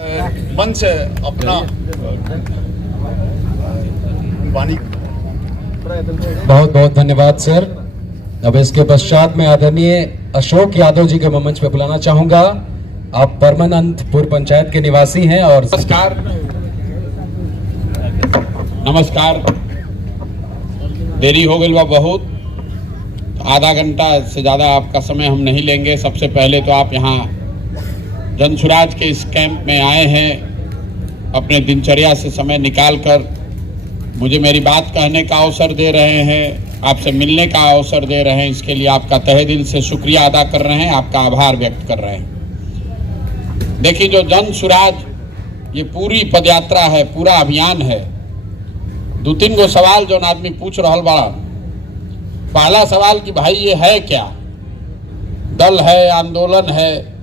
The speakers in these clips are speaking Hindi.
मंच अपना वाणी। बहुत बहुत धन्यवाद सर। अब इसके पश्चात मैं आदरणीय अशोक यादव जी को मंच पे बुलाना चाहूंगा। आप परमानंदपुर पंचायत के निवासी हैं और नमस्कार। देरी हो गई बा बहुत, आधा घंटा से ज़्यादा आपका समय हम नहीं लेंगे। सबसे पहले तो आप यहाँ जनसुराज के इस कैंप में आए हैं, अपने दिनचर्या से समय निकालकर मुझे मेरी बात कहने का अवसर दे रहे हैं, आपसे मिलने का अवसर दे रहे हैं। इसके लिए आपका तहे दिल से शुक्रिया अदा कर रहे हैं, आपका आभार व्यक्त कर रहे हैं। देखिए, जो जनसुराज ये पूरी पदयात्रा है, पूरा अभियान है। दो तीन गो सवाल जो आदमी पूछ रहा बड़ा। पहला सवाल कि भाई ये है क्या? दल है, आंदोलन है,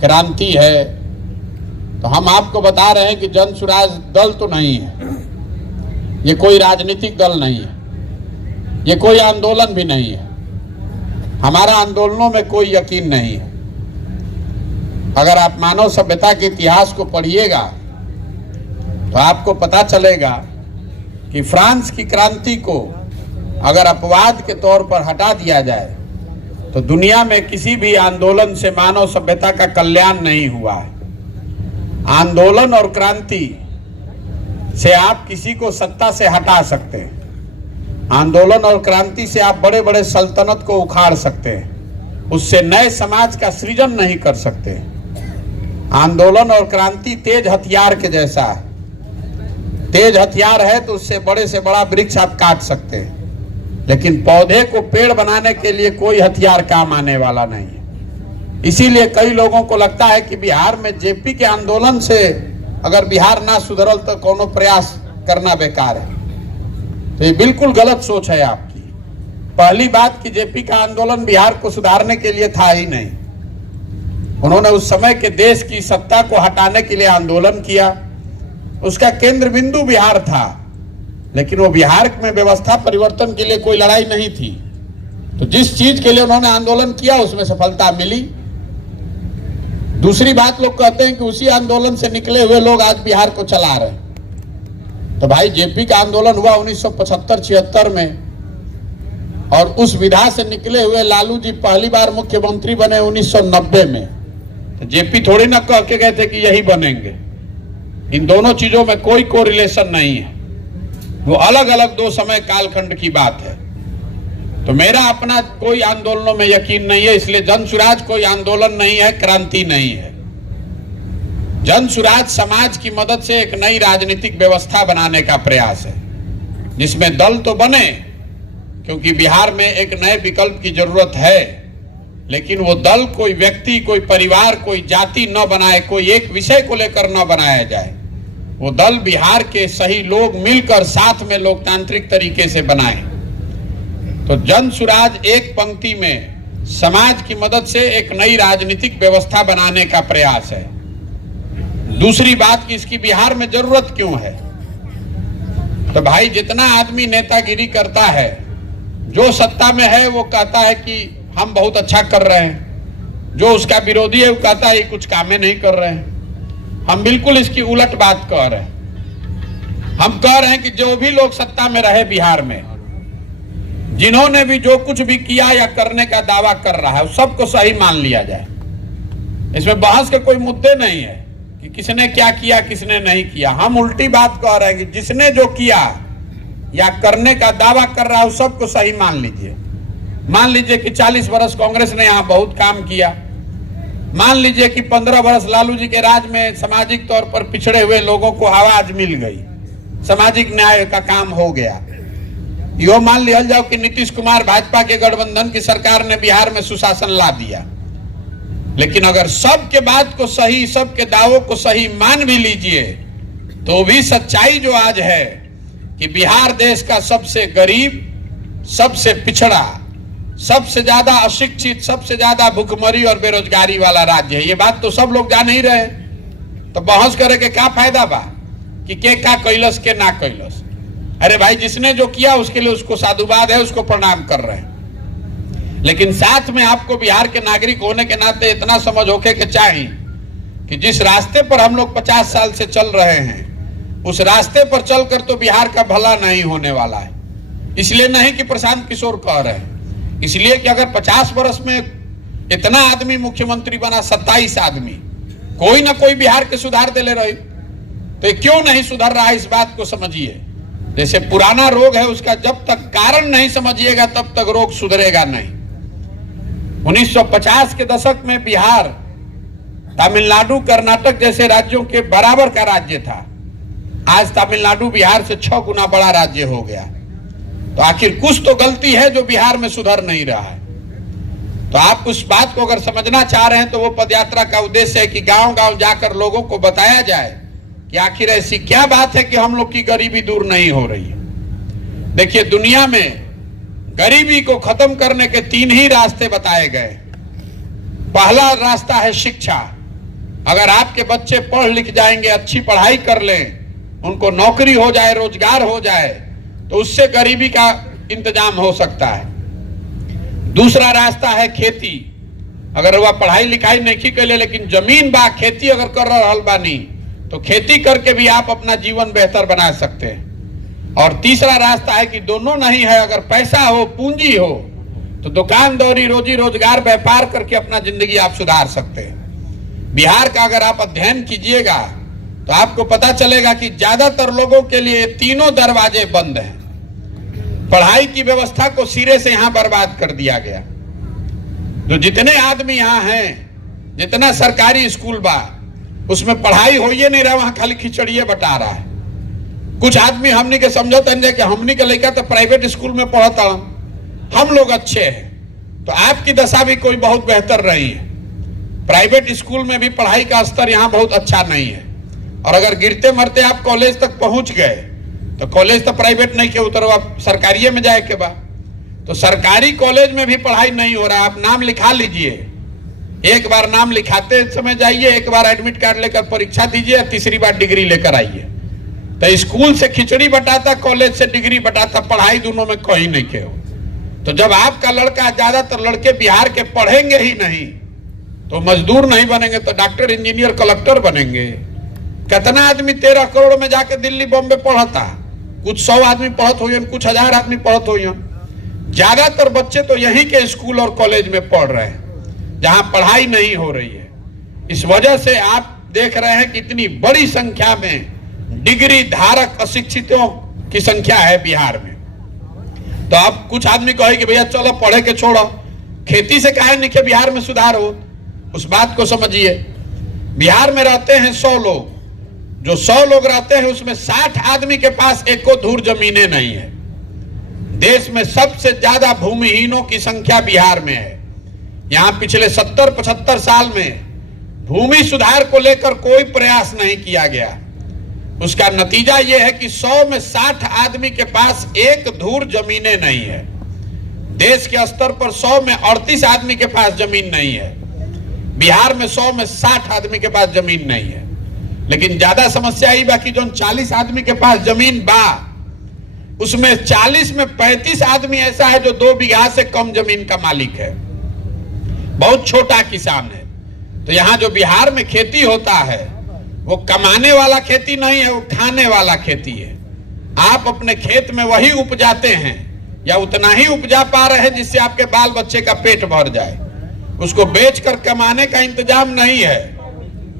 क्रांति है? तो हम आपको बता रहे हैं कि जनसुराज दल तो नहीं है, ये कोई राजनीतिक दल नहीं है, ये कोई आंदोलन भी नहीं है। हमारा आंदोलनों में कोई यकीन नहीं है। अगर आप मानव सभ्यता के इतिहास को पढ़िएगा तो आपको पता चलेगा कि फ्रांस की क्रांति को अगर अपवाद के तौर पर हटा दिया जाए तो दुनिया में किसी भी आंदोलन से मानव सभ्यता का कल्याण नहीं हुआ है। आंदोलन और क्रांति से आप किसी को सत्ता से हटा सकते हैं। आंदोलन और क्रांति से आप बड़े बड़े सल्तनत को उखाड़ सकते हैं, उससे नए समाज का सृजन नहीं कर सकते। आंदोलन और क्रांति तेज हथियार के जैसा है। तेज हथियार है तो उससे बड़े से बड़ा वृक्ष आप काट सकते हैं, लेकिन पौधे को पेड़ बनाने के लिए कोई हथियार काम आने वाला नहीं है। इसीलिए कई लोगों को लगता है कि बिहार में जेपी के आंदोलन से अगर बिहार ना सुधरल तो कोनो प्रयास करना बेकार है। तो ये बिल्कुल गलत सोच है आपकी। पहली बात कि जेपी का आंदोलन बिहार को सुधारने के लिए था ही नहीं। उन्होंने उस समय के देश की सत्ता को हटाने के लिए आंदोलन किया। उसका केंद्र बिंदु बिहार था, लेकिन वो बिहार में व्यवस्था परिवर्तन के लिए कोई लड़ाई नहीं थी। तो जिस चीज के लिए उन्होंने आंदोलन किया उसमें सफलता मिली। दूसरी बात, लोग कहते हैं कि उसी आंदोलन से निकले हुए लोग आज बिहार को चला रहे हैं। तो भाई, जेपी का आंदोलन हुआ 1975-76 में, और उस विधा से निकले हुए लालू जी पहली बार मुख्यमंत्री बने 1990 में। तो जेपी थोड़ी ना कह के गए थे कि यही बनेंगे। इन दोनों चीजों में कोई कोरिलेशन नहीं है, वो अलग अलग दो समय कालखंड की बात है। तो मेरा अपना कोई आंदोलनों में यकीन नहीं है, इसलिए जनसुराज कोई आंदोलन नहीं है, क्रांति नहीं है। जनसुराज समाज की मदद से एक नई राजनीतिक व्यवस्था बनाने का प्रयास है, जिसमें दल तो बने, क्योंकि बिहार में एक नए विकल्प की जरूरत है। लेकिन वो दल कोई व्यक्ति, कोई परिवार, कोई जाति न बनाए, कोई एक विषय को लेकर न बनाया जाए। वो दल बिहार के सही लोग मिलकर साथ में लोकतांत्रिक तरीके से बनाए। तो जनसुराज एक पंक्ति में समाज की मदद से एक नई राजनीतिक व्यवस्था बनाने का प्रयास है। दूसरी बात कि इसकी बिहार में जरूरत क्यों है? तो भाई, जितना आदमी नेतागिरी करता है, जो सत्ता में है वो कहता है कि हम बहुत अच्छा कर रहे हैं, जो उसका विरोधी है वो कहता है ये कुछ कामें नहीं कर रहे हैं। हम बिल्कुल इसकी उलट बात कह रहे हैं। हम कह रहे हैं कि जो भी लोग सत्ता में रहे बिहार में, जिन्होंने भी जो कुछ भी किया या करने का दावा कर रहा है, सबको सही मान लिया जाए। इसमें बहस के कोई मुद्दे नहीं है कि किसने क्या किया, किसने नहीं किया। हम उल्टी बात कह रहे हैं कि जिसने जो किया या करने का दावा कर रहा है, सबको सही मान लीजिए। मान लीजिए कि 40 वर्ष कांग्रेस ने यहाँ बहुत काम किया। मान लीजिए कि 15 वर्ष लालू जी के राज में सामाजिक तौर पर पिछड़े हुए लोगों को आवाज मिल गई, सामाजिक न्याय का काम हो गया। यो मान लिया जाओ कि नीतीश कुमार भाजपा के गठबंधन की सरकार ने बिहार में सुशासन ला दिया। लेकिन अगर सबके बात को सही, सबके दावों को सही मान भी लीजिए, तो भी सच्चाई जो आज है कि बिहार देश का सबसे गरीब, सबसे पिछड़ा, सबसे ज्यादा अशिक्षित, सबसे ज्यादा भुखमरी और बेरोजगारी वाला राज्य है। ये बात तो सब लोग जान ही रहे। तो बहस करे के क्या फायदा बा कि के का कैलस के ना कैलस। अरे भाई, जिसने जो किया उसके लिए उसको साधुवाद है, उसको प्रणाम कर रहे हैं। लेकिन साथ में आपको बिहार के नागरिक होने के नाते इतना समझ होके के चाहिए कि जिस रास्ते पर हम लोग 50 साल से चल रहे हैं उस रास्ते पर चलकर तो बिहार का भला नहीं होने वाला है। इसलिए नहीं कि प्रशांत किशोर कह रहे हैं, इसलिए कि अगर 50 वर्ष में इतना आदमी मुख्यमंत्री बना, 27 आदमी, कोई ना कोई बिहार के सुधार दे ले रही, तो ये क्यों नहीं सुधर रहा है, इस बात को समझिए। जैसे पुराना रोग है, उसका जब तक कारण नहीं समझिएगा तब तक रोग सुधरेगा नहीं। 1950 के दशक में बिहार तमिलनाडु, कर्नाटक जैसे राज्यों के बराबर का राज्य था। आज तमिलनाडु बिहार से 6 गुना बड़ा राज्य हो गया। तो आखिर कुछ तो गलती है जो बिहार में सुधर नहीं रहा है। तो आप उस बात को अगर समझना चाह रहे हैं तो वो पदयात्रा का उद्देश्य है कि गांव-गांव जाकर लोगों को बताया जाए कि आखिर ऐसी क्या बात है कि हम लोग की गरीबी दूर नहीं हो रही है। देखिए, दुनिया में गरीबी को खत्म करने के 3 ही रास्ते बताए गए। पहला रास्ता है शिक्षा। अगर आपके बच्चे पढ़ लिख जाएंगे, अच्छी पढ़ाई कर लें, उनको नौकरी हो जाए, रोजगार हो जाए, तो उससे गरीबी का इंतजाम हो सकता है। दूसरा रास्ता है खेती। अगर वह पढ़ाई लिखाई नहीं कर ले लेकिन जमीन बा, खेती अगर कर रहल बानी, तो खेती करके भी आप अपना जीवन बेहतर बना सकते हैं। और तीसरा रास्ता है कि दोनों नहीं है, अगर पैसा हो, पूंजी हो, तो दुकानदारी, रोजी रोजगार, व्यापार करके अपना जिंदगी आप सुधार सकते हैं। बिहार का अगर आप अध्ययन कीजिएगा तो आपको पता चलेगा कि ज्यादातर लोगों के लिए तीनों दरवाजे बंद हैं। पढ़ाई की व्यवस्था को सिरे से यहां बर्बाद कर दिया गया। जो जितने आदमी यहां हैं, जितना सरकारी स्कूल बा, उसमें पढ़ाई हो ही नहीं रहा, वहां खाली खिचड़िए बटा रहा है। कुछ आदमी हमनी के समझत हैं कि हमनी के लड़का तो प्राइवेट स्कूल में पढ़ता, हम लोग अच्छे हैं। तो आपकी दशा भी कोई बहुत बेहतर रही है। प्राइवेट स्कूल में भी पढ़ाई का स्तर यहाँ बहुत अच्छा नहीं है। और अगर गिरते मरते आप कॉलेज तक पहुंच गए तो कॉलेज तो प्राइवेट नहीं के उतरो, आप सरकारी में जाए के बाद, तो सरकारी कॉलेज में भी पढ़ाई नहीं हो रहा। आप नाम लिखा लीजिए, एक बार नाम लिखाते समय जाइए, एक बार एडमिट कार्ड लेकर परीक्षा दीजिए, तीसरी बार डिग्री लेकर आइए। तो स्कूल से खिचड़ी बटाता, कॉलेज से डिग्री बटाता, पढ़ाई दोनों में कहीं नहीं के हो। तो जब आपका लड़का, ज्यादातर लड़के बिहार के पढ़ेंगे ही नहीं तो मजदूर नहीं बनेंगे तो डॉक्टर, इंजीनियर, कलेक्टर बनेंगे। कितना आदमी 13 करोड़ में जाके दिल्ली बॉम्बे पढ़ता, कुछ 100 आदमी पढ़त हुए, कुछ 1000 आदमी पढ़त हुए। ज्यादातर बच्चे तो यहीं के स्कूल और कॉलेज में पढ़ रहे हैं जहां पढ़ाई नहीं हो रही है। इस वजह से आप देख रहे हैं कि इतनी बड़ी संख्या में डिग्री धारक अशिक्षितों की संख्या है बिहार में। तो आप कुछ आदमी कहे कि भैया चलो पढ़े के छोड़ो, खेती से काहे नहीं कि बिहार में सुधार हो। उस बात को समझिए। बिहार में रहते हैं 100 लोग, जो 100 लोग रहते हैं उसमें 60 आदमी के पास एको धूर जमीनें नहीं है। देश में सबसे ज्यादा भूमिहीनों की संख्या बिहार में है। यहां पिछले 70-75 साल में भूमि सुधार को लेकर कोई प्रयास नहीं किया गया। उसका नतीजा यह है कि 100 में 60 आदमी के पास एक धूर जमीनें नहीं है। देश के स्तर पर 100 में 38 आदमी के पास जमीन नहीं है। बिहार में 100 में 60 आदमी के पास जमीन नहीं है। लेकिन ज्यादा समस्या ही बाकी जो 40 आदमी के पास जमीन बा, उसमें 40 में 35 आदमी ऐसा है जो 2 बीघा से कम जमीन का मालिक है, बहुत छोटा किसान है। तो यहाँ जो बिहार में खेती होता है वो कमाने वाला खेती नहीं है, वो खाने वाला खेती है। आप अपने खेत में वही उपजाते हैं या उतना ही उपजा पा रहे हैं जिससे आपके बाल बच्चे का पेट भर जाए। उसको बेचकर कमाने का इंतजाम नहीं है।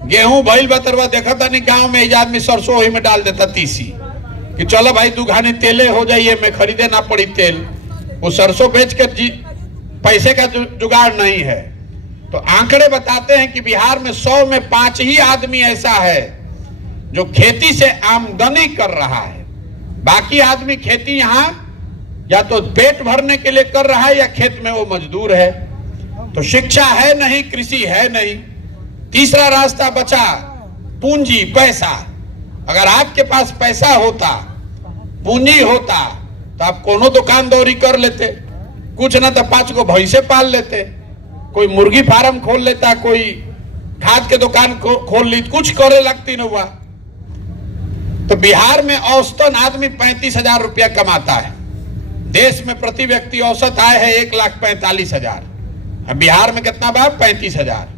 गेहूं भइल बतरवा देखा था नहीं, गांव में आदमी सरसों ही में डाल देता तीसी कि चलो भाई 2 घानी तेले हो जाइए, मैं खरीदे ना पड़ी तेल। वो सरसों बेच कर पैसे का जुगाड़ नहीं है। तो आंकड़े बताते हैं कि बिहार में 100 में 5 ही आदमी ऐसा है जो खेती से आमदनी कर रहा है। बाकी आदमी खेती यहाँ या तो पेट भरने के लिए कर रहा है या खेत में वो मजदूर है। तो शिक्षा है नहीं, कृषि है नहीं। तीसरा रास्ता बचा पूंजी, पैसा। अगर आपके पास पैसा होता, पूंजी होता, तो आप कोनो दुकानदारी कर लेते, कुछ ना तो 5 को भैंसे पाल लेते, कोई मुर्गी फार्म खोल लेता, कोई खाद के दुकान खोल ली, कुछ करे लगती न हुआ। तो बिहार में औसतन आदमी 35,000 रुपया कमाता है। देश में प्रति व्यक्ति औसत आय है 1,45,000। बिहार में कितना बा? 35,000।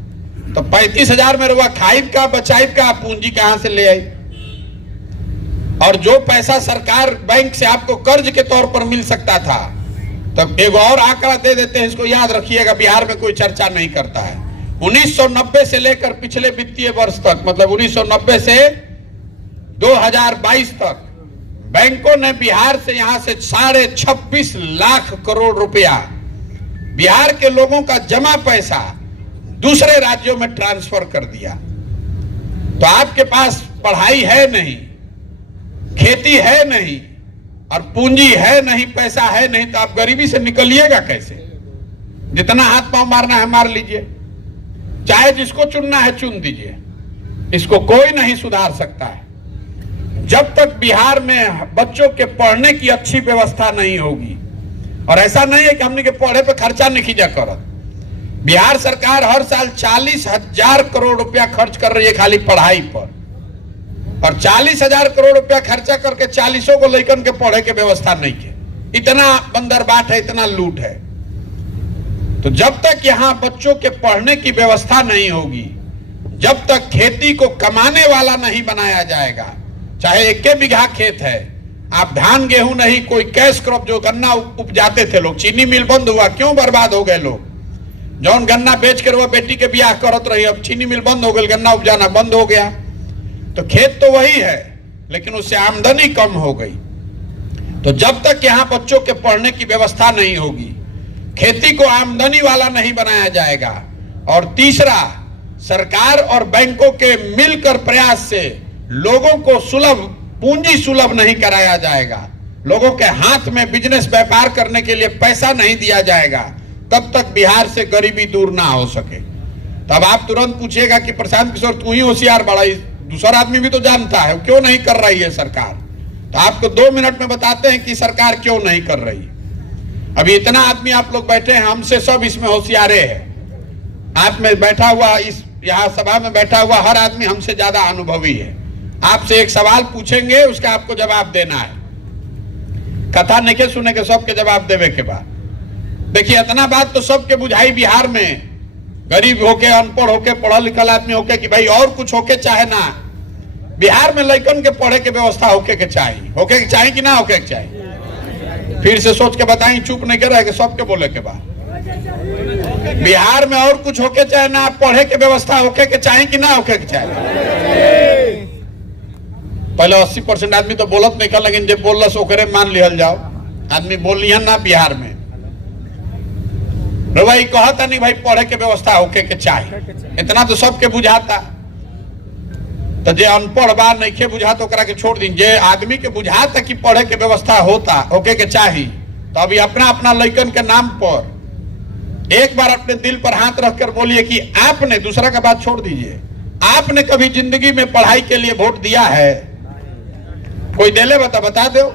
तो 35,000 में रुआ खाइब का बचाइब का पूंजी कहां से ले आई? और जो पैसा सरकार बैंक से आपको कर्ज के तौर पर मिल सकता था, तब एक और आंकड़ा दे देते हैं, इसको याद रखिएगा, बिहार में कोई चर्चा नहीं करता है। 1990 से लेकर पिछले वित्तीय वर्ष तक, मतलब 1990 से 2022 तक बैंकों ने बिहार से यहां से 26.5 लाख करोड़ रुपया बिहार के लोगों का जमा पैसा दूसरे राज्यों में ट्रांसफर कर दिया। तो आपके पास पढ़ाई है नहीं, खेती है नहीं और पूंजी है नहीं, पैसा है नहीं, तो आप गरीबी से निकलिएगा कैसे? जितना हाथ पांव मारना है मार लीजिए, चाहे जिसको चुनना है चुन दीजिए, इसको कोई नहीं सुधार सकता है। जब तक बिहार में बच्चों के पढ़ने की अच्छी व्यवस्था नहीं होगी, और ऐसा नहीं है कि हमने के पढ़े पे खर्चा नहीं खींचा करत, बिहार सरकार हर साल 40,000 करोड़ रुपया खर्च कर रही है खाली पढ़ाई पर, और 40,000 करोड़ रुपया खर्चा करके 40 को लड़कन के पढ़े के व्यवस्था नहीं है। इतना बंदरबाट है, इतना लूट है। तो जब तक यहां बच्चों के पढ़ने की व्यवस्था नहीं होगी, जब तक खेती को कमाने वाला नहीं बनाया जाएगा, चाहे 1 बीघा खेत है, आप धान गेहूं नहीं, कोई कैश क्रॉप, जो गन्ना उपजाते थे लोग, चीनी मिल बंद हुआ, क्यों बर्बाद हो गए लोग? जौन गन्ना बेच कर वो बेटी के ब्याह करत रही, अब चीनी मिल बंद हो गई, गन्ना उपजाना बंद हो गया। तो खेत तो वही है, लेकिन उससे आमदनी कम हो गई। तो जब तक यहां बच्चों के पढ़ने की व्यवस्था नहीं होगी, खेती को आमदनी वाला नहीं बनाया जाएगा, और तीसरा, सरकार और बैंकों के मिलकर प्रयास से लोगों को सुलभ पूंजी सुलभ नहीं कराया जाएगा, लोगों के हाथ में बिजनेस व्यापार करने के लिए पैसा नहीं दिया जाएगा, तब तक बिहार से गरीबी दूर ना हो सके। तब आप तुरंत पूछिएगा कि प्रशांत किशोर तू ही होशियार बड़ा, दूसरा आदमी भी तो जानता है, क्यों नहीं कर रही है सरकार? तो आपको 2 मिनट में बताते हैं कि सरकार क्यों नहीं कर रही। अभी इतना आदमी आप लोग बैठे हैं, हमसे सब इसमें होशियारे हैं। आप में बैठा हुआ, इस यहाँ सभा में बैठा हुआ हर आदमी हमसे ज्यादा अनुभवी है। आपसे एक सवाल पूछेंगे, उसका आपको जवाब देना है। कथा नहीं सुने के सबके जवाब देवे के बाद। देखिए, इतना बात तो सबके बुझाई बिहार में, गरीब होके, अनपढ़ होके, पढ़ा लिखल आदमी होके, कि भाई और कुछ होके चाहे ना, बिहार में लड़कन के पढ़े के व्यवस्था होके के चाहिए कि ना होके के चाहिए? फिर से सोच के बताई, चुप नहीं कर रहे कि सबके बोले के बाद। बिहार में और कुछ होके चाहे ना, पढ़े के व्यवस्था होके के चाहिए कि ना होके के चाहिए? पहले 80% आदमी तो बोलत नहीं कर, लेकिन जब बोलस ओकरे मान लिहल जाओ। आदमी बोल लिया ना बिहार में, भाई कहता नहीं भाई पढ़े के व्यवस्था होके के चाहिए, इतना तो सबके बुझाता। तो जे अनपढ़ बा नहीं बुझाता ओकरा के छोड़ दी। जे आदमी के बुझाता कि पढ़े के व्यवस्था होता होके के चाहिए, तो अभी अपना अपना लड़कन के नाम पर एक बार अपने दिल पर हाथ रखकर बोलिए कि आपने, दूसरा का बात छोड़ दीजिए, आपने कभी जिंदगी में पढ़ाई के लिए वोट दिया है? कोई देले बता दो।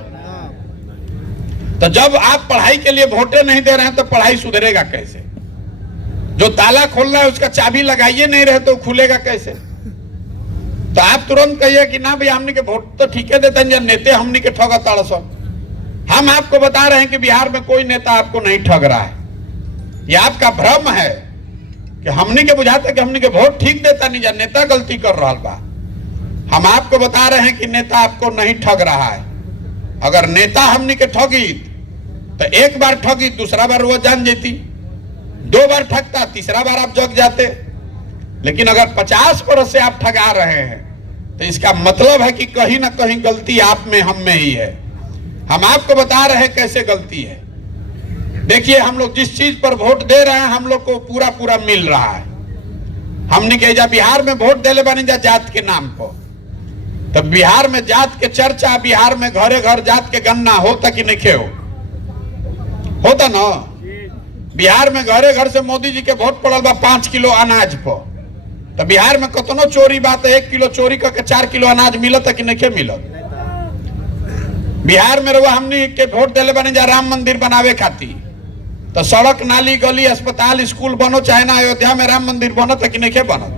तो जब आप पढ़ाई के लिए वोटे नहीं दे रहे हैं, तो पढ़ाई सुधरेगा कैसे? जो ताला खोलना है उसका चाबी लगाइए नहीं रहे तो खुलेगा कैसे? तो आप तुरंत कहिए कि ना भाई हमने के वोट तो ठीक है देते हैं, नेते हमने के ठगा ताड़सन। हम आपको बता रहे हैं कि बिहार में कोई नेता आपको नहीं ठग रहा है। यह आपका भ्रम है कि हमने के बुझाते कि हमने के वोट ठीक देता नहीं, नेता गलती कर रहा बा। हम आपको बता रहे हैं कि नेता आपको नहीं ठग रहा है। अगर नेता हमने के ठगी तो एक बार ठगी, दूसरा बार वो जान जाती, 2 बार ठगता, तीसरा बार आप जग जाते। लेकिन अगर 50 बरस से आप ठगा रहे हैं, तो इसका मतलब है कि कहीं ना कहीं गलती आप में, हम में ही है। हम आपको बता रहे हैं कैसे गलती है। देखिए, हम लोग जिस चीज पर वोट दे रहे हैं, हम लोग को पूरा पूरा मिल रहा है। हमने कहा बिहार में वोट देले बनी जा जात के नाम पर, तो बिहार में जात के चर्चा, बिहार में घरे घर जात के गन्ना होता कि नहीं होता ना? बिहार में घरे घर से मोदी जी के वोट पड़ल बा 5 किलो अनाज पर, तो बिहार में कतनो चोरी बात, 1 किलो चोरी करके 4 किलो अनाज मिलत कि नहीं मिलत? बिहार में रहुआ हमने के वोट देले बने जा राम मंदिर बनावे खातिर, तो सड़क, नाली, गली, अस्पताल, स्कूल बनो, चाहे ना अयोध्या में राम मंदिर बनत कि नहीं बनत?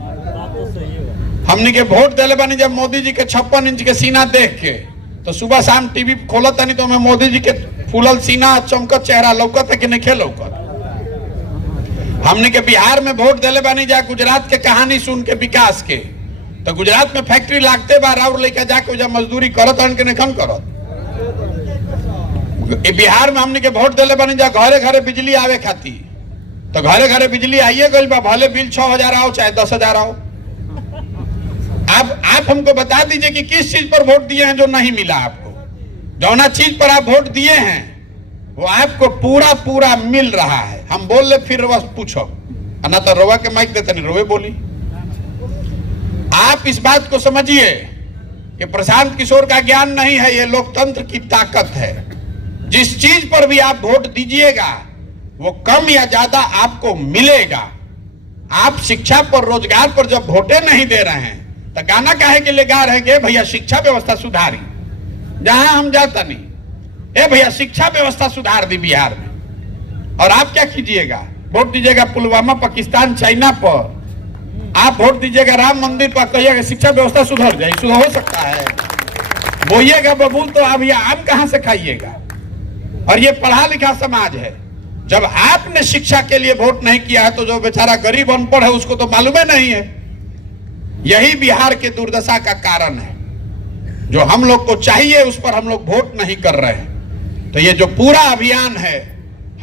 हमने के वोट देले बनी जब मोदी जी के 56 इंच के सीना देख के, तो सुबह शाम टीवी खोलत नहीं तो हमें मोदी जी के फूलल सीना, चमकत चेहरा लौकत है कि नहीं लौकत? हमने के बिहार में वोट दिले बानी जा गुजरात के कहानी सुन के विकास के, तो गुजरात में फैक्ट्री लागते बार और लेकर जाके जब मजदूरी करत हन के नहीं करत। बिहार में हमने के वोट दिले बानी जा घरे घरे बिजली आवे खाती, तो घरे घरे बिजली आइए गई बा, भले बिल 6,000 आओ चाहे 10,000 आओ। आप हमको बता दीजिए कि किस चीज पर वोट दिए हैं जो नहीं मिला आपको। जौना चीज पर आप वोट दिए हैं वो आपको पूरा पूरा मिल रहा है। हम बोल ले फिर बस पूछो, ना तो रोवा के माइक देते नहीं, रोवे बोली। आप इस बात को समझिए कि प्रशांत किशोर का ज्ञान नहीं है, ये लोकतंत्र की ताकत है। जिस चीज पर भी आप वोट दीजिएगा वो कम या ज्यादा आपको मिलेगा। आप शिक्षा पर, रोजगार पर जब वोटे नहीं दे रहे हैं तो गाना काहे के लिए गा रहे हैं भैया शिक्षा व्यवस्था सुधारी, जहां हम जाता नहीं, ए भैया शिक्षा व्यवस्था सुधार दी बिहार में। और आप क्या कीजिएगा, वोट दीजिएगा पुलवामा, पाकिस्तान, चाइना पर। आप वोट दीजिएगा राम मंदिर पर, कहिएगा शिक्षा व्यवस्था सुधर जाए। सुधर हो सकता है, बोइएगा बबूल तो आप यह आम कहां से खाइएगा। और ये पढ़ा लिखा समाज है। जब आपने शिक्षा के लिए वोट नहीं किया है तो जो बेचारा गरीब अनपढ़ है उसको तो मालूम ही नहीं है। यही बिहार के दुर्दशा का कारण है। जो हम लोग को चाहिए उस पर हम लोग वोट नहीं कर रहे हैं। तो ये जो पूरा अभियान है,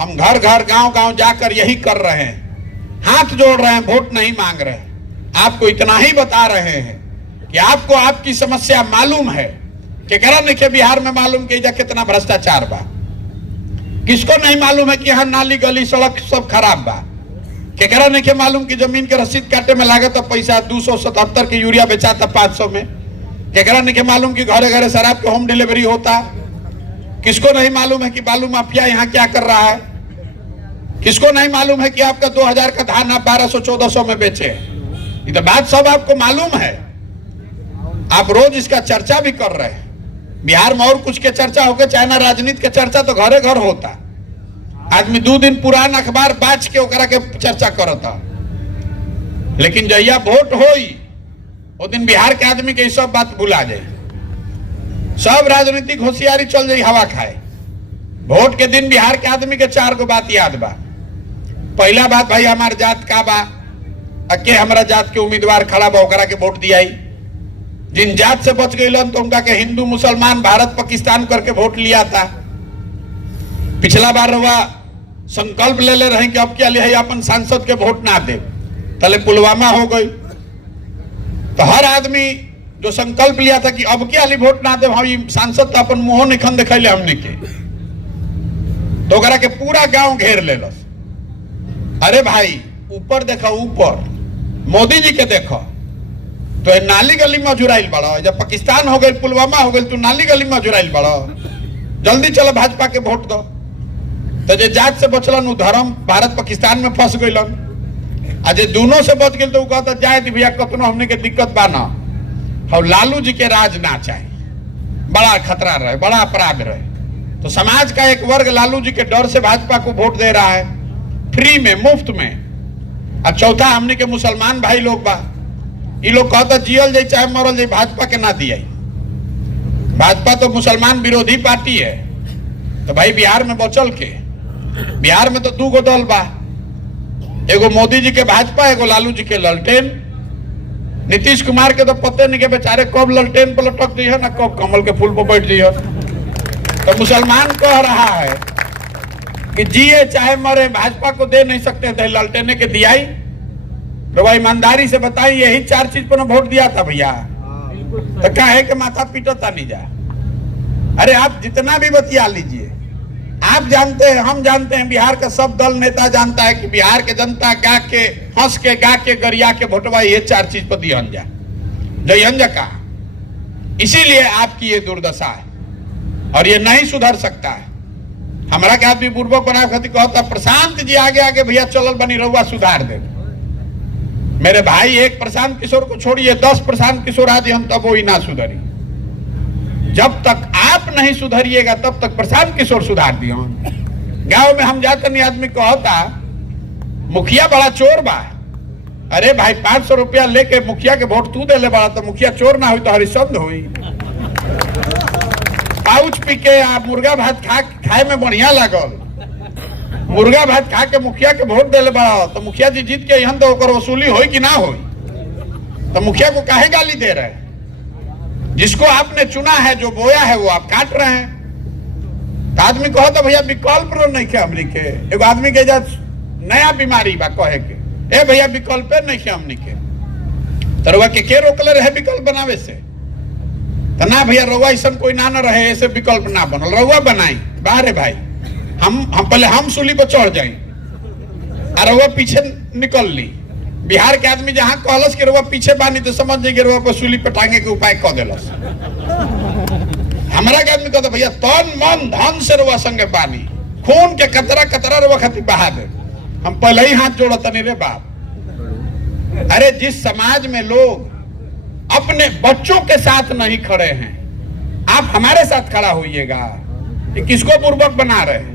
हम घर घर गांव गांव जाकर यही कर रहे हैं, हाथ जोड़ रहे हैं, वोट नहीं मांग रहे हैं। आपको इतना ही बता रहे हैं कि आपको आपकी समस्या मालूम है कि करण के बिहार में मालूम कि कितना भ्रष्टाचार बा। किसको नहीं मालूम है कि यहाँ नाली गली सड़क सब खराब बा। केकरा नहीं के मालूम कि जमीन के रसीद काटे में लागत पैसा 277 के यूरिया बेचाता 500 में। केकरा नहीं के मालूम कि घरे घरे शराब के होम डिलीवरी होता। किसको नहीं मालूम है कि बालू माफिया यहाँ क्या कर रहा है। किसको नहीं मालूम है कि आपका 2000 का धान आप 1200-1400 में बेचे। ये तो बात सब आपको मालूम है। आप रोज इसका चर्चा भी कर रहे हैं। बिहार में और कुछ के चर्चा होके चाइना राजनीति के चर्चा तो घरे घर होता। आदमी 2 दिन पुरान अखबार बाच के ओकरा के चर्चा करता। लेकिन जहिया वोट होई वो दिन बिहार के आदमी के सब बात भुला जाए, सब राजनीतिक होशियारी चल जाए हवा खाए। वोट के दिन बिहार के आदमी के 4 गो बात याद बा। पहला बात, भाई हमार जात का बा, अके हमारा जात के उम्मीदवार खड़ा बा ओकरा के वोट दियाई। जिन जात से बच गए तो उनका के हिंदू मुसलमान भारत पाकिस्तान करके वोट लिया था। पिछला बार हुआ संकल्प ले ले रहे कि अब क्या लिए अपन सांसद के वोट ना दे, तले पुलवामा हो गई। तो हर आदमी जो संकल्प लिया था कि अब क्या लिए वोट ना दे, हम सांसद तो अपन मुंह निखन दिखैले हमने के, तो ओकरा के पूरा गांव घेर ले लस। अरे भाई ऊपर देखो, ऊपर मोदी जी के देखो, तो नाली गली में जुराइल बड़ा। जब पाकिस्तान हो गई, पुलवामा हो गई, तो नाली गली में जुराइल बड़ा। जल्दी चलो भाजपा के वोट दो। तो जे जात से बचलन धर्म भारत पाकिस्तान में फंस गइलन। आज दोनों से बच गए तो कहता जाए भैया कतनो हमने के दिक्कत बा ना, हम लालू जी के राज ना चाहे, बड़ा खतरा रहे, बड़ा अपराध रहे। तो समाज का एक वर्ग लालू जी के डर से भाजपा को वोट दे रहा है, फ्री में, मुफ्त में। और चौथा हमने के मुसलमान भाई लोग बा, ये लोग कहता जियल जाए चाहे मरल जाए, भाजपा के ना दिया। भाजपा तो मुसलमान विरोधी पार्टी है। तो भाई बिहार में बचल के, बिहार में तो 2 गो दल बा, एगो मोदी जी के भाजपा, एगो लालू जी के ललटेन। नीतीश कुमार के तो पते नहीं के बेचारे कब ललटेन पर लटक दिए ना कब कमल के फूल पर बैठ दिए। तो मुसलमान कह रहा है कि जिए चाहे मरे भाजपा को दे नहीं सकते थे, ललटेने के दियाई। तो भाई ईमानदारी से बताइए, यही 4 चीज पर वोट दिया था भैया, तो क्या है कि माथा पीटता नहीं जा। अरे आप जितना भी बतिया लीजिए, आप जानते हैं, हम जानते हैं, बिहार का सब दल नेता जानता है कि बिहार के जनता गा के, हंस के, गा के, गरिया के वोटवा ये 4 चीज पर दिहन जा, जयन जा का। इसीलिए आपकी ये दुर्दशा है और ये नहीं सुधर सकता है। हमारा क्या आदमी पूर्वक बना खाती कहता प्रशांत जी आगे आगे भैया चलल बनी रहुआ सुधार दे। मेरे भाई, एक प्रशांत किशोर को छोड़िए, 10 प्रशांत किशोर आदि हम तब वो ही ना सुधरी। जब तक आप नहीं सुधरिएगा तब तक प्रशांत किशोर सुधार दिए। गांव में हम जाकर नहीं, आदमी कहता मुखिया बड़ा चोर बा। अरे भाई 500 रुपया लेके मुखिया के वोट तू दे ले बड़ा, तो मुखिया चोर ना हुई तो हरिश्चंद्र हुई। पाउच पी के आप मुर्गा भात खाए में बढ़िया लागल, मुर्गा भात खा के मुखिया के वोट देले बड़ा तो मुखिया जी जीत के यहाँ तो ओकर वसूली होई कि ना होई? तो मुखिया को काहे गाली दे रहे हैं? जिसको आपने चुना है, जो बोया है, वो आप काट रहे हैं। तो आदमी कहो तो भैया विकल्प रो नहीं खे हमनी के। एगो आदमी के जा नया बीमारी बा कहे के, ए भैया विकल्प नहीं खे हमनी के। तो रउआ के रोकले रहे विकल्प बनावे से? तो ना भैया रउआ ऐसा कोई ना रहे, ऐसे विकल्प ना बनल, रउआ बनाई। बाहरे भाई हम पहले हम सूली पर चढ़ जाई और रउआ पीछे निकल ली। बिहार के आदमी जहां कहलस के रउआ पीछे बानी तो समझ जाइए रउआ पर सूली पर टांगे के उपाय कह देलस। हमारा के आदमी कहता भैया तन मन धन से रउआ संगे बानी, खून के कतरा कतरा रउआ खातिर बहा दे। हम पहले ही हाथ जोड़ता नहीं रे बाप। अरे जिस समाज में लोग अपने बच्चों के साथ नहीं खड़े हैं, आप हमारे साथ खड़ा होइएगा। किसको पूर्वक बना रहे?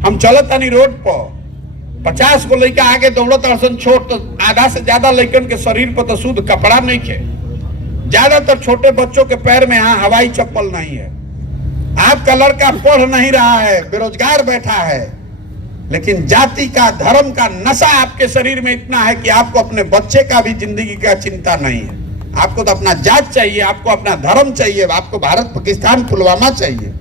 हम चलत नहीं रोड पर, 50 को लड़का आगे दौड़त अड़सन छोट, तो आधा से ज्यादा लड़कन के शरीर पर तो शुद्ध कपड़ा नहीं खे। ज्यादातर छोटे बच्चों के पैर में यहाँ हवाई चप्पल नहीं है। आपका लड़का पढ़ नहीं रहा है, बेरोजगार बैठा है, लेकिन जाति का, धर्म का नशा आपके शरीर में इतना है कि आपको अपने बच्चे का भी जिंदगी का चिंता नहीं है। आपको तो अपना जात चाहिए, आपको अपना धर्म चाहिए, आपको भारत पाकिस्तान पुलवामा चाहिए,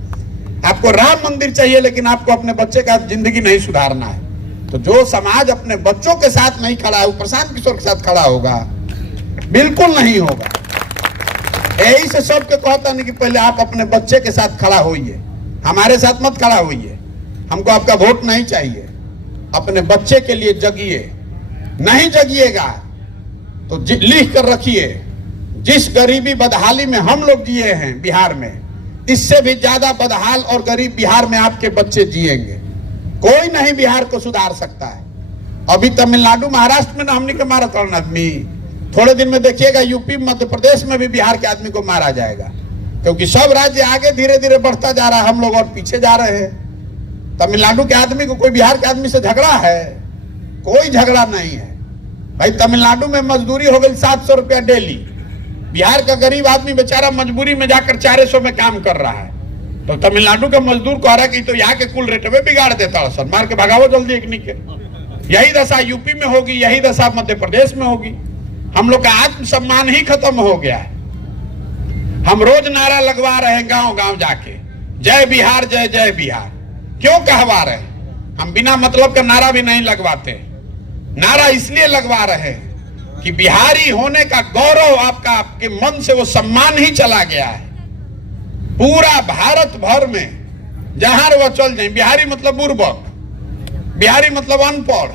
आपको राम मंदिर चाहिए, लेकिन आपको अपने बच्चे का जिंदगी नहीं सुधारना है। तो जो समाज अपने बच्चों के साथ नहीं खड़ा है, वो प्रशांत किशोर के साथ खड़ा होगा? बिल्कुल नहीं होगा। यही से सबके कहता नहीं कि पहले आप अपने बच्चे के साथ खड़ा होइए, हमारे साथ मत खड़ा होइए। हमको आपका वोट नहीं चाहिए। अपने बच्चे के लिए जगिए। नहीं जगिएगा तो लिख कर रखिए, जिस गरीबी बदहाली में हम लोग जिए हैं बिहार में, इससे भी ज्यादा बदहाल और गरीब बिहार में आपके बच्चे जिएंगे। कोई नहीं बिहार को सुधार सकता है। अभी तमिलनाडु महाराष्ट्र में ना हमने के मारा था आदमी, थोड़े दिन में देखिएगा यूपी मध्य प्रदेश में भी बिहार के आदमी को मारा जाएगा, क्योंकि सब राज्य आगे धीरे धीरे बढ़ता जा रहा है, हम लोग और पीछे जा रहे हैं। तमिलनाडु के आदमी को कोई बिहार के आदमी से झगड़ा है? कोई झगड़ा नहीं है भाई। तमिलनाडु में मजदूरी हो गई 700 रुपया डेली। बिहार का गरीब आदमी बेचारा मजबूरी में जाकर 400 में काम कर रहा है, तो तमिलनाडु का मजदूर कह रहा है कि तो यहाँ के कुल रेट में बिगाड़ देता सर, मार के भगाओ जल्दी एक निके। यही दशा यूपी में होगी, यही दशा मध्य प्रदेश में होगी। हम लोग का आत्मसम्मान ही खत्म हो गया है। हम रोज नारा लगवा रहे हैं गांव गांव जाके, जय बिहार जय जय बिहार। क्यों कहवा रहे? हम बिना मतलब का नारा भी नहीं लगवाते। नारा इसलिए लगवा रहे हैं कि बिहारी होने का गौरव आपका, आपके मन से वो सम्मान ही चला गया है। पूरा भारत भर में जहां वो चल जाए, बिहारी मतलब बुर्बक, बिहारी मतलब अनपढ़,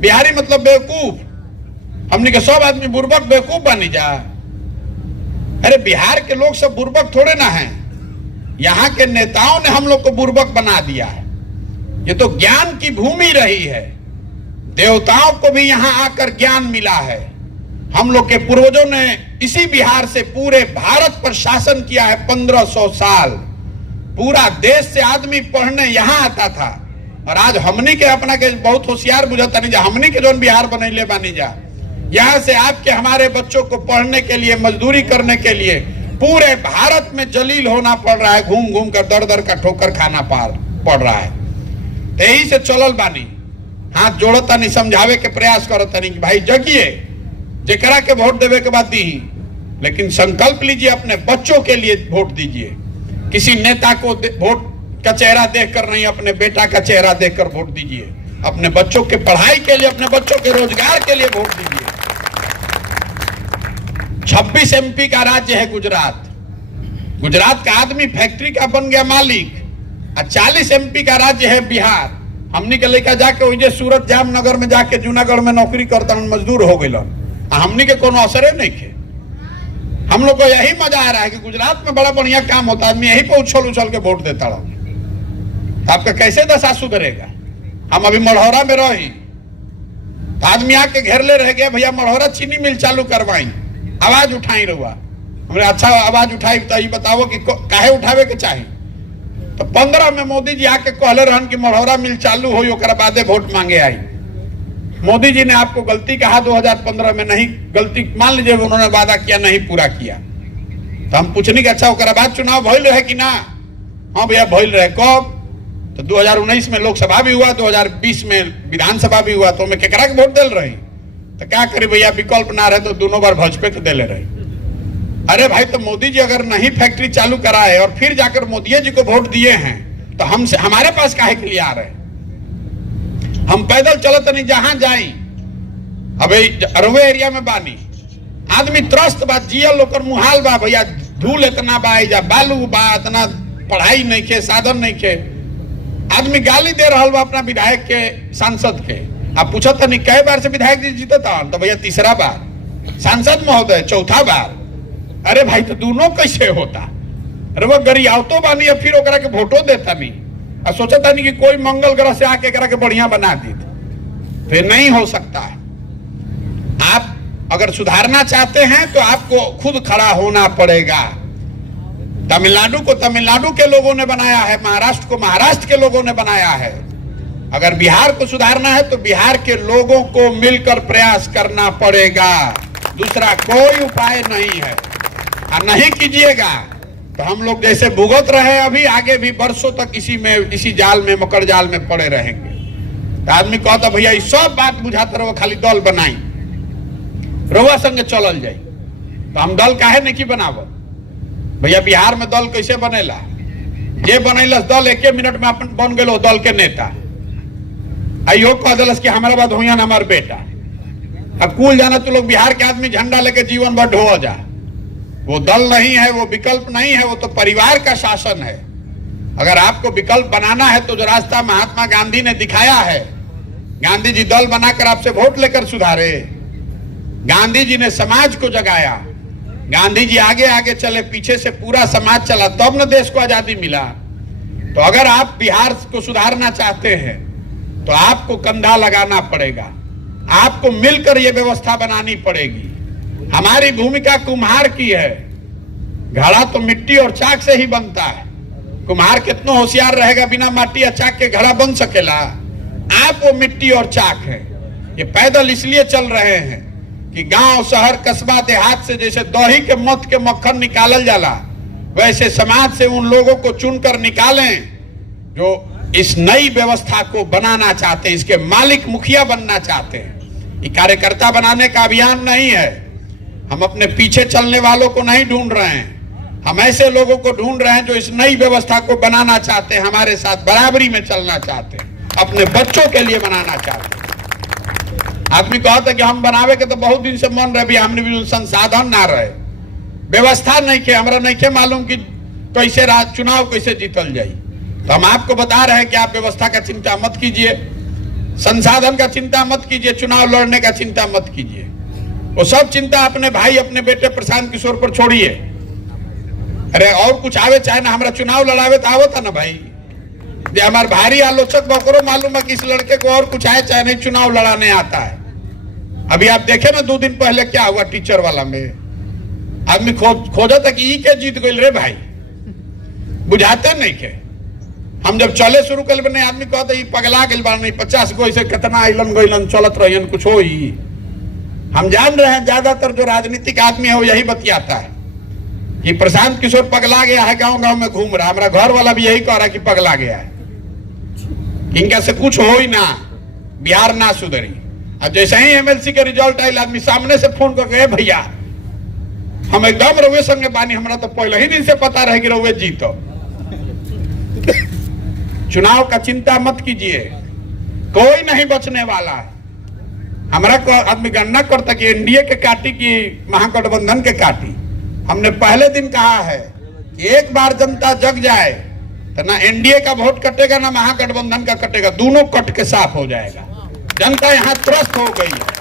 बिहारी मतलब बेवकूफ। हमने के सब आदमी बुर्बक बेवकूफ बनी जा। अरे बिहार के लोग सब बुर्बक थोड़े ना हैं, यहाँ के नेताओं ने हम लोग को बुर्बक बना दिया है। ये तो ज्ञान की भूमि रही है, देवताओं को भी यहाँ आकर ज्ञान मिला है। हम लोग के पूर्वजों ने इसी बिहार से पूरे भारत पर शासन किया है 1500 साल। पूरा देश से आदमी पढ़ने यहाँ आता था, और आज हमनी के अपना के बहुत होशियार बुझाता नहीं जा। हमनी के जो बिहार बनैले बानी जा, यहाँ से आपके हमारे बच्चों को पढ़ने के लिए, मजदूरी करने के लिए पूरे भारत में जलील होना पड़ रहा है, घूम घूम कर दर दर का ठोकर खाना पड़ रहा है। यही से चलल बानी, हाथ जोड़ता नहीं, समझावे के प्रयास करता नहीं कि भाई जगिए, जेकरा के वोट देवे के बाद दी, लेकिन संकल्प लीजिए अपने बच्चों के लिए वोट दीजिए। किसी नेता को वोट का चेहरा देखकर नहीं, अपने बेटा का चेहरा देखकर वोट दीजिए। अपने बच्चों के पढ़ाई के लिए, अपने बच्चों के रोजगार के लिए वोट दीजिए। 26 MP का राज्य है गुजरात। गुजरात का आदमी फैक्ट्री का बन गया मालिक, और 40 MP का राज्य है बिहार। हमनी के लेकर जाके वही सूरत जामनगर में जाके जूनागढ़ में नौकरी करता मजदूर हो गए, हमनी के कोनो असर नहीं थे। हम लोग को यही मजा आ रहा है कि गुजरात में बड़ा बढ़िया काम होता है, आदमी यही पे उछल उछल के वोट देता रहा। आपका कैसे दशा सुधरेगा? हम अभी मढ़ौरा में रही, तो आदमी आके घेर ले रह गया, भैया मढ़ौरा चीनी मिल चालू करवाई, आवाज उठाई रहुआ। हमने अच्छा आवाज उठाई, तो ये बताओ कि काहे उठावे के चाहिए? तो 15 में मोदी जी आके कहले रहन कि मढ़ौरा मिल चालू हो, ओकरा बादे वोट मांगे आई। मोदी जी ने आपको गलती कहा 2015 में, नहीं गलती मान लीजिए, उन्होंने वादा किया नहीं पूरा किया। तो हम पूछने के अच्छा ओकरा बाद चुनाव भइल रहे कि ना? हाँ भैया भइल रहे। कब? तो 2019 में लोकसभा भी हुआ, 2020 में विधानसभा भी हुआ, तो मैं केकरा के वोट दिल रही, तो क्या करी भैया, विकल्प ना रहे तो दोनों बार भाजपा के दिले रही। अरे भाई, तो मोदी जी अगर नहीं फैक्ट्री चालू कराए और फिर जाकर मोदी जी को वोट दिए हैं, तो हमसे हमारे पास काहे के लिए आ रहे हैं? हम पैदल चलत नहीं जहां जाई। अबे अरवे एरिया में बानी, आदमी त्रस्त बा, जियल लोकर मुहाल बा भैया, धूल इतना बा, जा बालू बा, इतना पढ़ाई नहीं के, साधन नहीं के, आदमी गाली दे रहा बा अपना विधायक के, सांसद के। आप पूछा था नहीं कई बार से विधायक जी जीते था, तो भैया तीसरा बार, सांसद महोदय चौथा बार। अरे भाई, तो दोनों कैसे होता? अरे वो गरियावतो बानी, अब फिर ओकरा के वोटो देता नहीं, और सोचा था नहीं कि कोई मंगल ग्रह से आके करा के बढ़िया बना दी, तो ये नहीं हो सकता है। आप अगर सुधारना चाहते हैं तो आपको खुद खड़ा होना पड़ेगा। तमिलनाडु को तमिलनाडु के लोगों ने बनाया है, महाराष्ट्र को महाराष्ट्र के लोगों ने बनाया है। अगर बिहार को सुधारना है तो बिहार के लोगों को मिलकर प्रयास करना पड़ेगा, दूसरा कोई उपाय नहीं है। और नहीं कीजिएगा तो हम लोग जैसे भुगत रहे अभी, आगे भी वर्षों तक इसी जाल में, मकर जाल में पड़े रहेंगे। तो आदमी कहता भैया ये सब बात बुझाते रहो, खाली दल बनाई, रउआ संगे चलल जाई। तो हम दल काहे नहीं बनावत भैया? बिहार में दल कैसे बनेला? जे बनैलस दल 1 मिनट में अपन बन गए दल के नेता। आइयो कह दिलस कि हमारा बात हुई हमार बेटा। अब कुल जाना तो लोग बिहार के आदमी झंडा लेके जीवन भर ढो जा। वो दल नहीं है, वो विकल्प नहीं है, वो तो परिवार का शासन है। अगर आपको विकल्प बनाना है तो जो रास्ता महात्मा गांधी ने दिखाया है, गांधी जी दल बनाकर आपसे वोट लेकर सुधारे, गांधी जी ने समाज को जगाया, गांधी जी आगे आगे चले, पीछे से पूरा समाज चला, तब न देश को आजादी मिला। तो अगर आप बिहार को सुधारना चाहते हैं तो आपको कंधा लगाना पड़ेगा, आपको मिलकर यह व्यवस्था बनानी पड़ेगी। हमारी भूमिका कुम्हार की है। घड़ा तो मिट्टी और चाक से ही बनता है। कुम्हार कितना होशियार रहेगा, बिना माटी या चाक के घड़ा बन सकेला? आप वो मिट्टी और चाक है। ये पैदल इसलिए चल रहे हैं कि गांव, शहर, कस्बा, देहात से जैसे दही के मत के मक्खन निकालल जाला, वैसे समाज से उन लोगों को चुनकर निकालें जो इस नई व्यवस्था को बनाना चाहते हैं, इसके मालिक मुखिया बनना चाहते हैं। ये कार्यकर्ता बनाने का अभियान नहीं है। हम अपने पीछे चलने वालों को नहीं ढूंढ रहे हैं, हम ऐसे लोगों को ढूंढ रहे हैं जो इस नई व्यवस्था को बनाना चाहते हैं, हमारे साथ बराबरी में चलना चाहते हैं, अपने बच्चों के लिए बनाना चाहते हैं। आदमी कहता है कि हम बनावे के तो बहुत दिन से मन रहे, भी हमने भी संसाधन ना रहे, व्यवस्था नहीं के, हमरा नहीं के मालूम कि कैसे चुनाव कैसे जीतल जाए। तो हम आपको बता रहे हैं कि आप व्यवस्था का चिंता मत कीजिए, संसाधन का चिंता मत कीजिए, चुनाव लड़ने का चिंता मत कीजिए। वो सब चिंता अपने भाई, अपने बेटे प्रशांत किशोर पर छोड़िए। अरे और कुछ आवे चाहे ना, हमारा चुनाव लड़ावे तो आवता ना भाई। हमारे भारी आलोचक बकरो मालूम है कि इस लड़के को और कुछ आए चाहे नहीं, चुनाव लड़ाने आता है। अभी आप देखे ना 2 दिन पहले क्या हुआ टीचर वाला में, आदमी खोजा था कि ई के जीत गई रे भाई, बुझाते नहीं के। हम जब चले शुरू कर बने, आदमी कहते पगला गई बार नहीं, 50 गो ऐसे कितना आइलन गइलन चलत रही कुछ हो ही। हम जान रहे हैं ज्यादातर जो राजनीतिक आदमी है वो यही बतियाता है कि प्रशांत किशोर पगला गया है, गांव गांव में घूम रहा है। हमारा घर वाला भी यही कह रहा है कि पगला गया है, इनका से कुछ हो ही ना, बिहार ना सुधरी। अब जैसे ही एमएलसी के रिजल्ट आयल, आदमी सामने से फोन करके भैया हम एकदम रउए संगे बानी, हमरा तो पहले ही दिन से पता रहे कि रउए जीतो। चुनाव का चिंता मत कीजिए, कोई नहीं बचने वाला है। हमारा को आदमी गणना करता कि एनडीए के काटी की महागठबंधन के काटी। हमने पहले दिन कहा है कि एक बार जनता जग जाए तो ना एनडीए का वोट कटेगा ना महागठबंधन का कटेगा, दोनों कट के साफ हो जाएगा। जनता यहाँ त्रस्त हो गई है,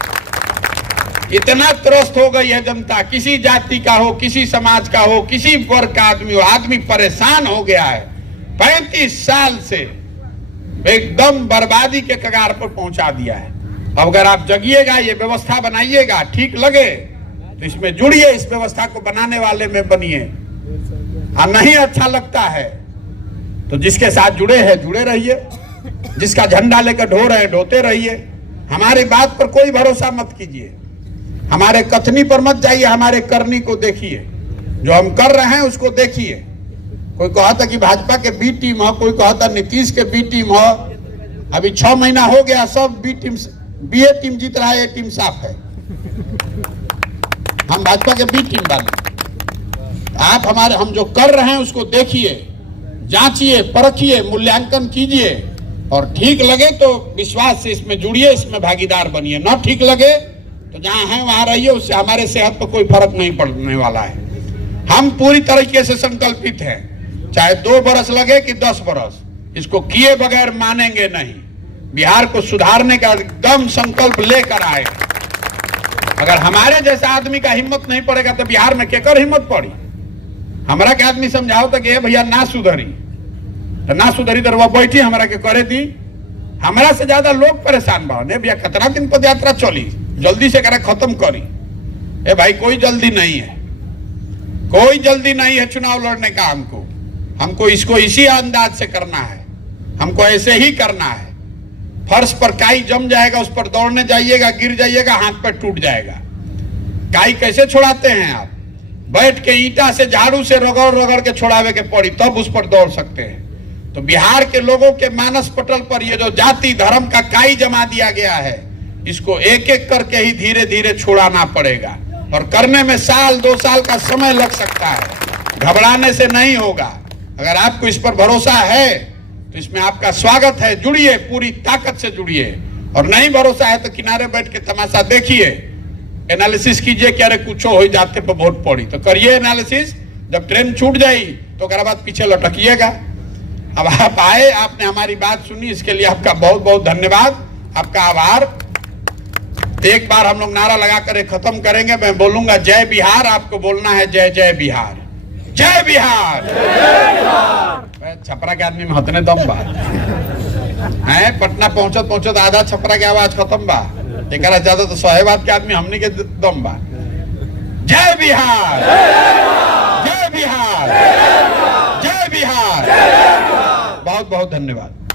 इतना त्रस्त हो गई है जनता, किसी जाति का हो, किसी समाज का हो, किसी वर्ग का आदमी हो, आदमी परेशान हो गया है। 35 साल से एकदम बर्बादी के कगार पर पहुंचा दिया है। अब अगर आप जगिएगा, ये व्यवस्था बनाइएगा, ठीक लगे तो इसमें जुड़िए, इस व्यवस्था को बनाने वाले में बनिए। और नहीं अच्छा लगता है तो जिसके साथ जुड़े हैं जुड़े रहिए, जिसका झंडा लेकर ढो रहे हैं ढोते रहिए। हमारी बात पर कोई भरोसा मत कीजिए, हमारे कथनी पर मत जाइए, हमारे करनी को देखिए, जो हम कर रहे हैं उसको देखिए। कोई कहता कि भाजपा के बी टीम हो, कोई कहता नीतीश के बी टीम हो। अभी 6 महीना हो गया, सब बी टीम, बी ए टीम जीत रहा है, ए टीम साफ है। हम भाजपा के बी टीम वाले। आप हमारे, हम जो कर रहे हैं उसको देखिए, जांचिए, परखिए, मूल्यांकन कीजिए और ठीक लगे तो विश्वास से इसमें जुड़िए, इसमें भागीदार बनिए। न ठीक लगे तो जहां हैं वहां रहिए, उससे हमारे सेहत पर कोई फर्क नहीं पड़ने वाला है। हम पूरी तरीके से संकल्पित हैं, चाहे 2 बरस लगे कि 10 बरस, इसको किए बगैर मानेंगे नहीं। बिहार को सुधारने का एकदम संकल्प लेकर आए। अगर हमारे जैसा आदमी का हिम्मत नहीं पड़ेगा तो बिहार में केकर हिम्मत पड़ी। हमारा के आदमी समझाओ तो कि भैया ना सुधरी तो ना सुधरी, तो वह बैठी हमारा के करे दी। हमारा से ज्यादा लोग परेशान बने, भैया कितना दिन पद यात्रा चली, जल्दी से करा खत्म करी। ए भाई कोई जल्दी नहीं है, कोई जल्दी नहीं है चुनाव लड़ने का। हमको इसको इसी अंदाज से करना है, हमको ऐसे ही करना है। फर्श पर काई जम जाएगा, उस पर दौड़ने जाइएगा, गिर जाइएगा, हाथ पैर टूट जाएगा। काई कैसे छोड़ाते हैं आप? बैठ के ईंटा से, झाड़ू से रगड़ रगड़ के छोड़ावे के पड़ी, तब उस पर दौड़ सकते हैं। तो बिहार के लोगों के मानस पटल पर ये जो जाति धर्म का काई जमा दिया गया है, इसको एक एक करके ही धीरे धीरे छुड़ाना पड़ेगा। और करने में 1-2 साल का समय लग सकता है, घबराने से नहीं होगा। अगर आपको इस पर भरोसा है तो इसमें आपका स्वागत है, जुड़िए, पूरी ताकत से जुड़िए। और नहीं भरोसा है तो किनारे बैठ के तमाशा देखिए, एनालिसिस कीजिए कि अरे कुछ हो जाते पर वोट पड़ी तो करिए एनालिसिस। जब ट्रेन छूट जाई तो उसके बाद पीछे लटकिएगा। अब आप आए, आपने हमारी बात सुनी, इसके लिए आपका बहुत बहुत धन्यवाद, आपका आभार। एक बार हम लोग नारा लगाकर खत्म करेंगे। मैं बोलूंगा जय बिहार, आपको बोलना है जय जय बिहार, जय बिहार। छपरा के आदमी में हतने दम बा है, पटना पहुंचत पहुंचत आधा छपरा के आवाज खत्म बा, एक ज्यादा तो साहेबाद के आदमी हमनी के दम बा। जय बिहार, जय बिहार, जय बिहार। बहुत बहुत धन्यवाद।